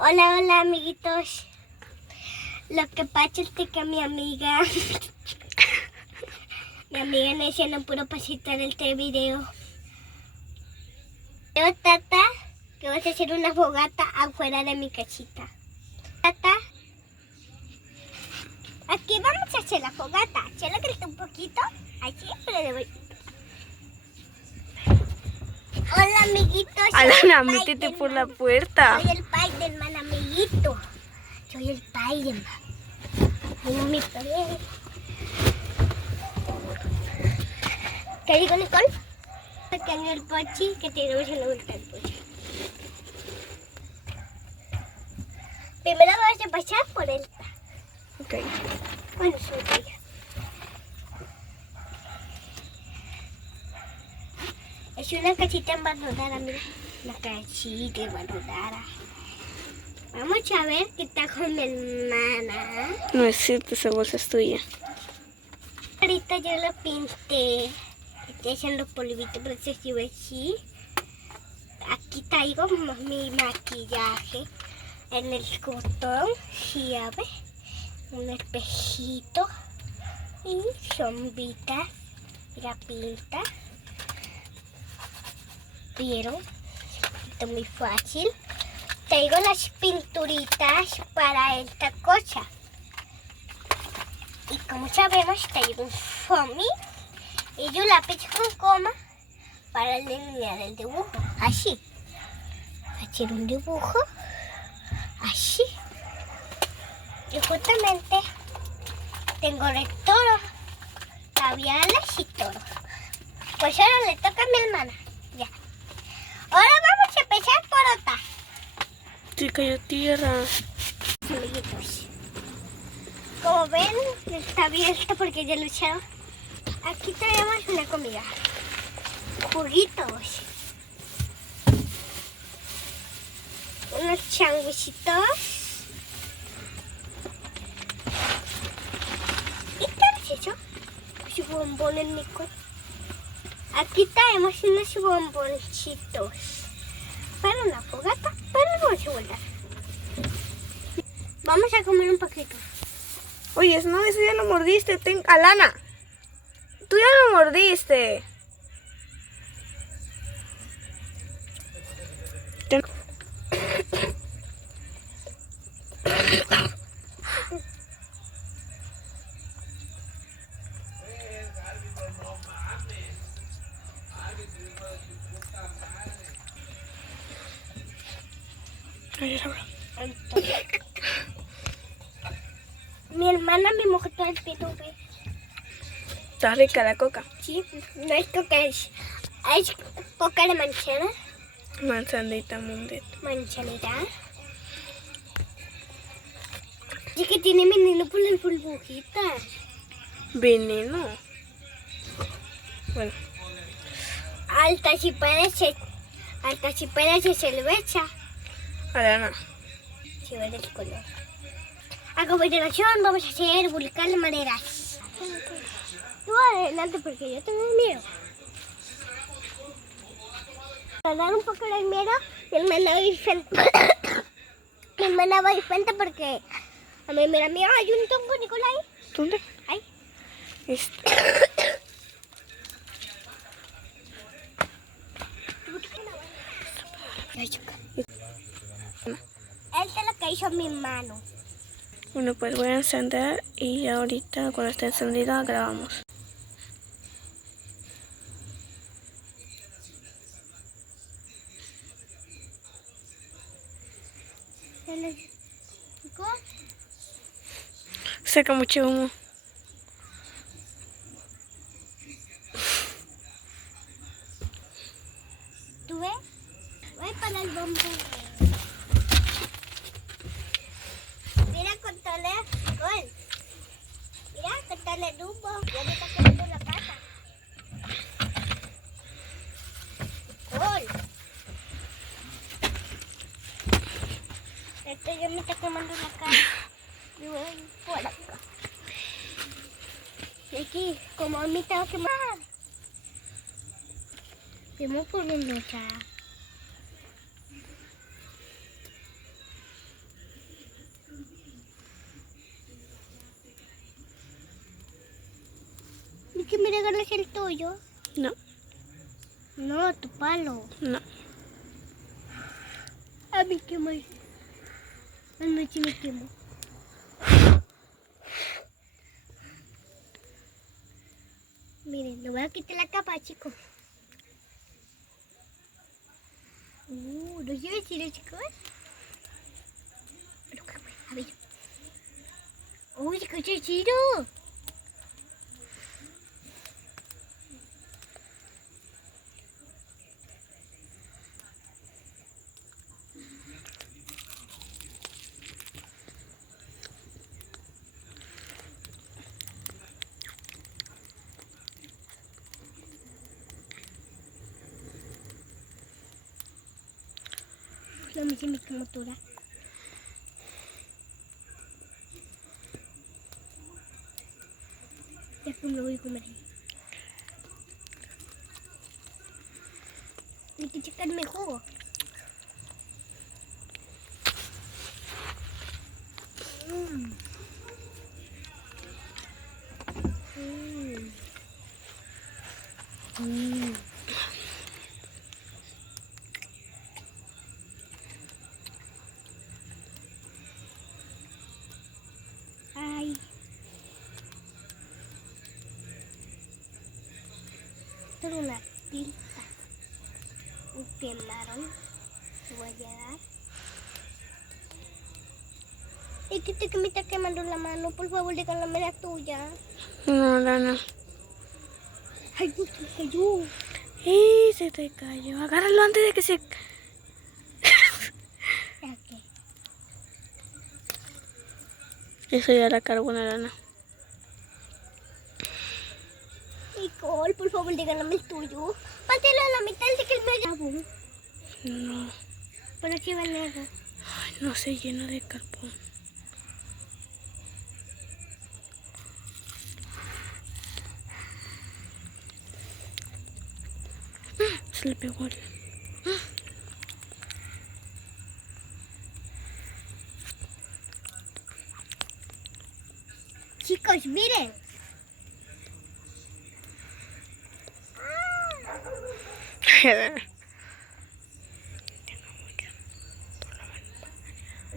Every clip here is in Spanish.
Hola, hola, amiguitos. Lo que pasa es que mi amiga me decía no puedo pasar este video. Yo, Tata, que vas a hacer una fogata afuera de mi casita. Tata, aquí vamos a hacer la fogata. Solo que un poquito, así, pero de voy. Hola, amiguitos. Alana, métete por la puerta. Soy el Spiderman, amiguito. Soy el Spiderman. Mira mi pared. ¿Qué digo, Nicole? Pequeño el pochi, que tenemos en la vuelta del pochi. Primero vamos a pasar por él. Ok. Bueno, soy ella. Es una casita abandonada, mira. La casita abandonada. Vamos a ver qué está con mi hermana. No es cierto, esa bolsa es tuya. Ahorita yo lo pinté. Estoy haciendo polvito, pero se sube así. Aquí traigo mi maquillaje en el botón, llave, un espejito y sombritas. Mira, pinta. ¿Vieron? Esto es muy fácil. Traigo las pinturitas para esta cosa. Y como sabemos, traigo un foamy y un lápiz con coma para delinear el dibujo. Así. Hacer un dibujo. Así. Y justamente tengo el toro, labiales y todo. Pues ahora le toca a mi hermana. Ya. Ahora vamos a empezar por otra. Sí, cayó tierra. Amiguitos. Como ven, está abierto porque ya lo echaron. Aquí tenemos una comida. Juguitos. Unos changuichitos. ¿Y qué es eso? Los bombones, Nicole. Aquí traemos unos bomboncitos para una fogata, pero no se vuelvan. Vamos a comer un poquito. Oye, no, eso ya lo mordiste. Alana, tú ya lo mordiste. Mi hermana me mojó todo el pito. Está rica la coca. Sí, no es coca, es coca de manzana. Manzanita mundet. Manzanita. Sí que tiene veneno por las burbujitas. Veneno. Bueno. Alta si parece cerveza. Alana. Si ves el color. A continuación vamos a hacer volcán de maderas. Tú adelante porque yo tengo miedo. Para dar un poco de miedo, mi hermana va a ir frente. Mi hermana va a ir frente porque a mí mira, mira, hay un tongo, Nicolai. ¿Dónde? Ahí. Esta es lo que hizo mi mano. Bueno, pues voy a encender y ahorita cuando esté encendida grabamos. Saca mucho humo. ¿Tú ves? Voy para el bombón. Mira con tole gol. Mira con tole rumbo. Ya me está quemando la pata. Gol. Esto ya me está quemando la cara. Y voy por acá. Y aquí, como a mí tengo que quemar. Vamos por mi lucha. que me regalas el tuyo? No, No, tu palo. no. A mí qué más. A mí sí me quemo. Miren, le voy a quitar la capa, chicos. ¿No se ve chido, chicos? Pero, a ver. ¡Uy, qué chido! A mí se me quemó toda. Ya que me lo voy a comer ahí. Hay que checarme jugo. Mm. Mm. Mm. Ay. Tengo una tinta. Un quemaron. Te voy a dar. Es que me está quemando la mano. Por favor, regálame la tuya. No, Lana. Ay, no se me cayó. ¡Y se te cayó! Agárralo antes de que se... ¿Ya qué? Eso ya la cargo una Lana. Nicole, por favor, regálame el tuyo. Pártelo a la mitad de que me grabo. No. Por aquí va negro. Ay, no se llena de carbón. Se le pegó el... Chicos, miren.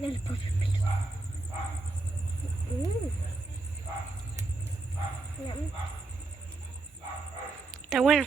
El pobre pelo. Está bueno.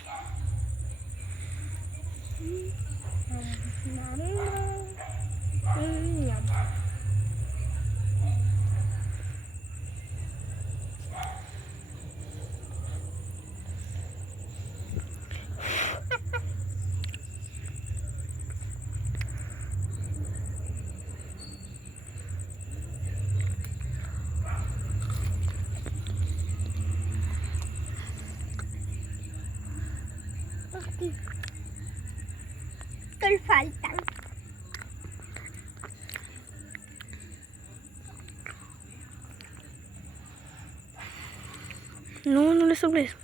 Aquí. ¿Qué falta? No, no le sobres.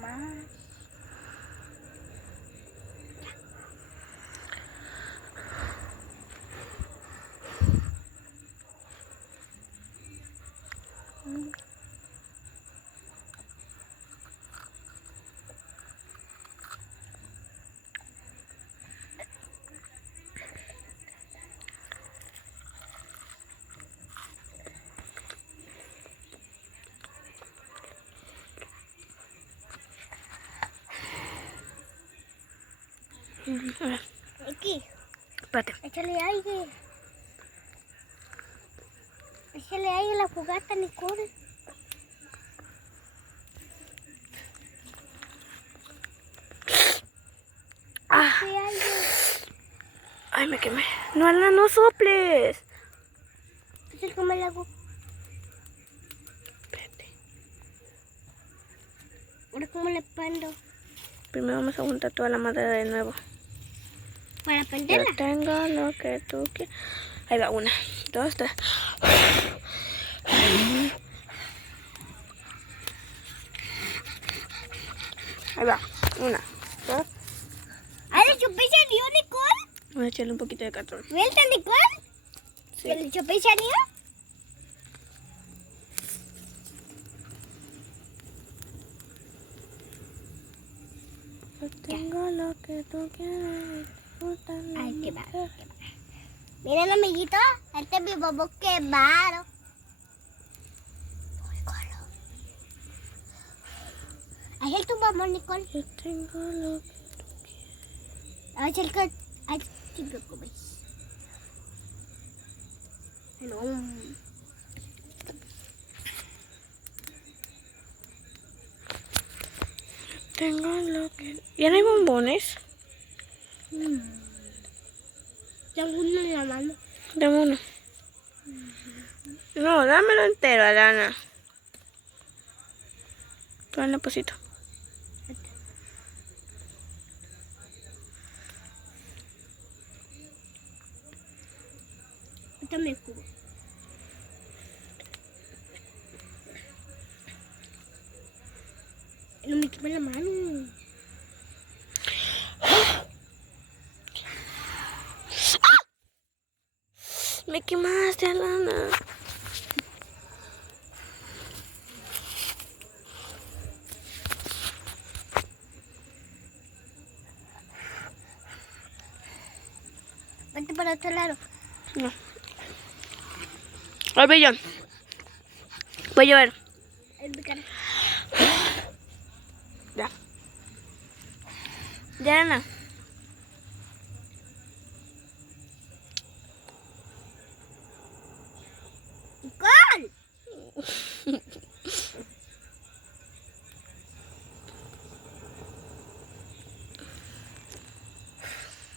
Más. A ver, Aquí. espérate. Échale aire. Échale aire a la fogata, Nicole. Ah, Échale aire. ay, me quemé. No, Alana, no soples. Entonces, ¿cómo le hago? Espérate. Ahora, ¿cómo le prendo? Primero vamos a juntar toda la madera de nuevo. Para Yo prenderla. tengo lo que tú quieras. Ahí va, 1, 2, 3. Ahí va, 1, 2. ¿Ah, le chupé salió, Nicole? Voy a echarle un poquito de cartón. ¿Vuelta, Nicole? Sí. ¿Le chupé salió? Yo tengo lo que tú quieres. Ay, qué bárbaro, qué bárbaro. Miren, amiguito, este es mi bobo, qué bárbaro. Ahí es tu mamá, Nicole. Yo tengo lo que... A ver si el que... Ay, te preocupes. No. Tengo lo que... ¿Ya no hay bombones? Tengo uno en la mano. Dame uno. No, dámelo entero, Alana. Ponle posito. Este es mi cubo. No me chupa la mano. Me quemaste, Alana. Vente para otro lado. No. A ver, John. Voy a llover. En mi cara. Ya. Ya, Ana. ¡Nicole!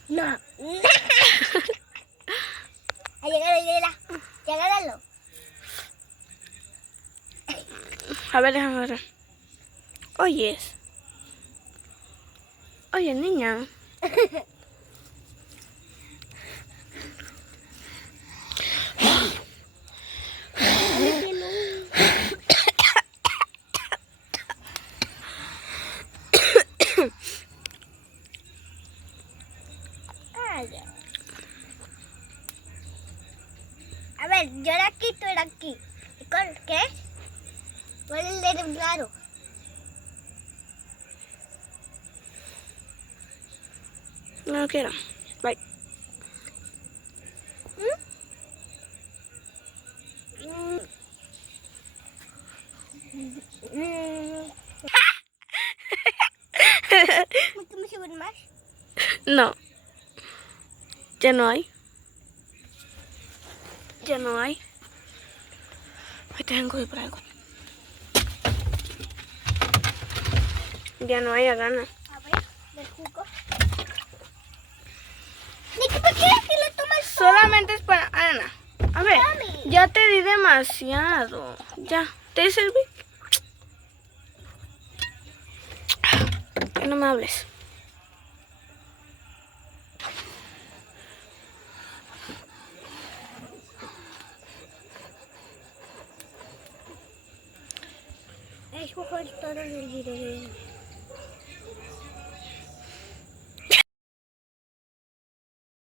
No. Agárralo. A ver, déjame ver. Oyes. Oye, niña. A ver, yo era aquí, tú eras aquí. ¿Con qué? ¿Cuál es el dedo claro? No quiero. Bye. ¿Tú me subes más? No. Ya no hay. Ya no hay. Ahí tengo que ir por algo. Ya no hay, Alana. A ver, del jugo. Nico, ¿por qué que lo tomas? Solamente es para Ana. A ver, Mami. ya te di demasiado. Ya, ¿te serví? Que no me hables.